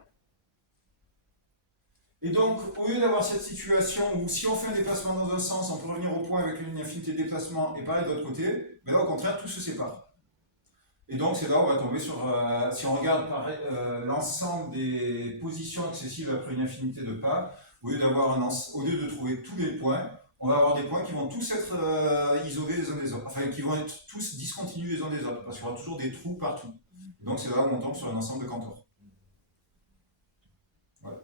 Et donc, au lieu d'avoir cette situation où si on fait un déplacement dans un sens, on peut revenir au point avec une infinité de déplacements et pareil de l'autre côté, mais là au contraire, tout se sépare. Et donc c'est là où on va tomber sur, si on regarde l'ensemble des positions accessibles après une infinité de pas, au lieu de trouver tous les points, on va avoir des points qui vont tous être isolés les uns des autres, enfin qui vont être tous discontinus les uns des autres, parce qu'il y aura toujours des trous partout. Et donc c'est là où on tombe sur un ensemble de Cantor. Voilà.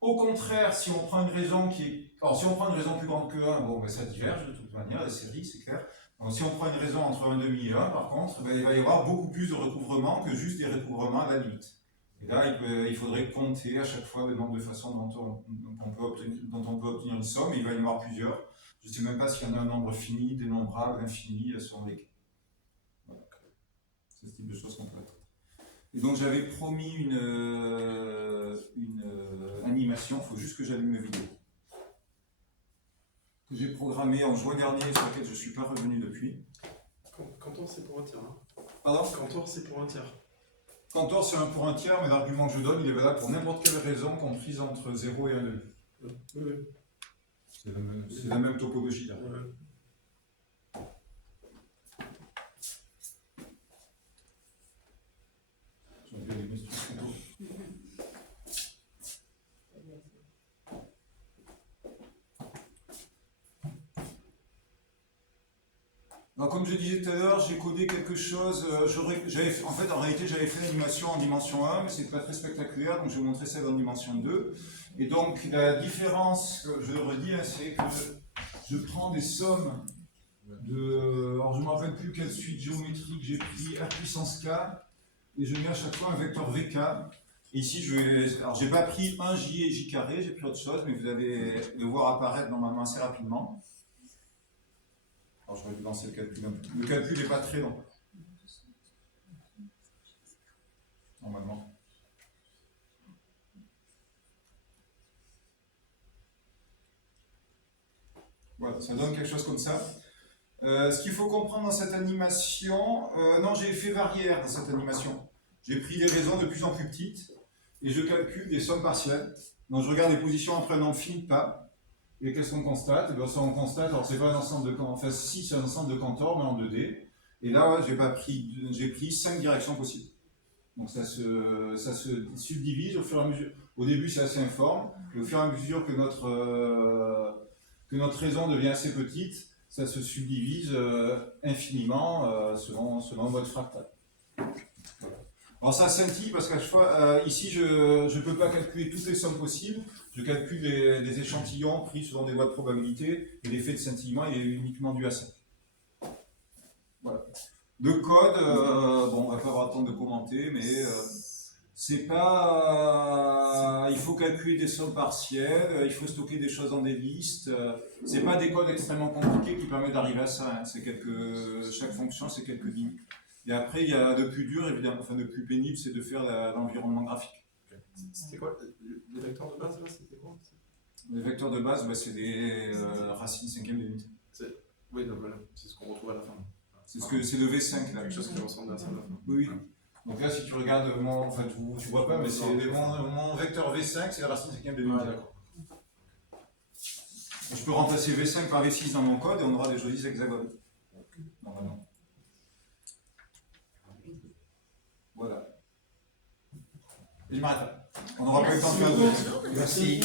Au contraire, si on prend une raison si on prend une raison plus grande que 1, bon, ça diverge de toute manière, les séries, c'est clair. Donc, si on prend une raison entre 1,5 et 1, par contre, il va y avoir beaucoup plus de recouvrements que juste des recouvrements à la limite. Et là, il faudrait compter à chaque fois le nombre de façons dont on peut obtenir une somme, et il va y en avoir plusieurs. Je ne sais même pas s'il y en a un nombre fini, dénombrable, infini, selon lesquels. Voilà. C'est ce type de choses qu'on peut être. Et donc j'avais promis une animation, il faut juste que j'allume ma vidéo. Que j'ai programmée en juin dernier, sur laquelle je ne suis pas revenu depuis. Cantor, c'est pour un tiers. Hein. Pardon? Cantor, c'est pour un tiers. Cantor, c'est pour un tiers, mais l'argument que je donne, il est valable pour n'importe quelle raison comprise entre 0 et 1,5. Oui. C'est la même topologie là. Alors, comme je disais tout à l'heure, j'ai codé quelque chose. En réalité, j'avais fait l'animation en dimension 1, mais c'est pas très spectaculaire, donc je vais vous montrer celle en dimension 2. Et donc, la différence, je le redis, hein, c'est que je prends des sommes de. Alors, je ne me rappelle plus quelle suite géométrique j'ai pris, R puissance K, et je mets à chaque fois un vecteur VK. Et ici, alors, j'ai pas pris un J et J carré, j'ai pris autre chose, mais vous allez le voir apparaître normalement assez rapidement. Alors, je vais lancer le calcul un peu. Le calcul n'est pas très long. Normalement. Voilà, ça donne quelque chose comme ça. Ce qu'il faut comprendre dans cette animation, non, j'ai fait variaire dans cette animation. J'ai pris des raisons de plus en plus petites et je calcule des sommes partielles. Donc, je regarde les positions entre un nombre fini de pas. Et qu'est-ce qu'on constate? Et bien, ça, on constate, alors c'est pas un ensemble de cantors, enfin si c'est un ensemble de cantors, mais en 2D. Et là, ouais, j'ai pris 5 directions possibles. Donc ça se subdivise au fur et à mesure. Au début, c'est assez informe. Et au fur et à mesure que notre raison devient assez petite, ça se subdivise infiniment selon un mode fractal. Alors ça scintille parce qu'à chaque fois, ici je ne peux pas calculer toutes les sommes possibles, je calcule des échantillons pris selon des lois de probabilité et l'effet de scintillement est uniquement dû à ça. Voilà. Le code, bon, on va pas avoir le temps de commenter, mais c'est pas. Il faut calculer des sommes partielles, il faut stocker des choses dans des listes. C'est pas des codes extrêmement compliqués qui permettent d'arriver à ça. Hein. Chaque fonction, c'est quelques lignes. Et après, il y a le plus dur, évidemment, enfin le plus pénible, c'est de faire l'environnement graphique. C'était quoi les vecteurs de base là? C'était quoi? Les vecteurs de base, bah, c'est des racines 5e de l'unité. Oui, donc voilà, c'est ce qu'on retrouve à la fin. C'est le V5 là. Quelque chose qui ressemble à ça à la fin. Oui. Donc là, si tu regardes, enfin tu vois pas, mais c'est mon vecteur V5, c'est la racine 5e de l'unité. Je peux remplacer V5 par V6 dans mon code et on aura des jolis hexagones. Normalement. Voilà. Et je m'arrête là. On n'aura pas eu le temps de faire d'autres. Merci.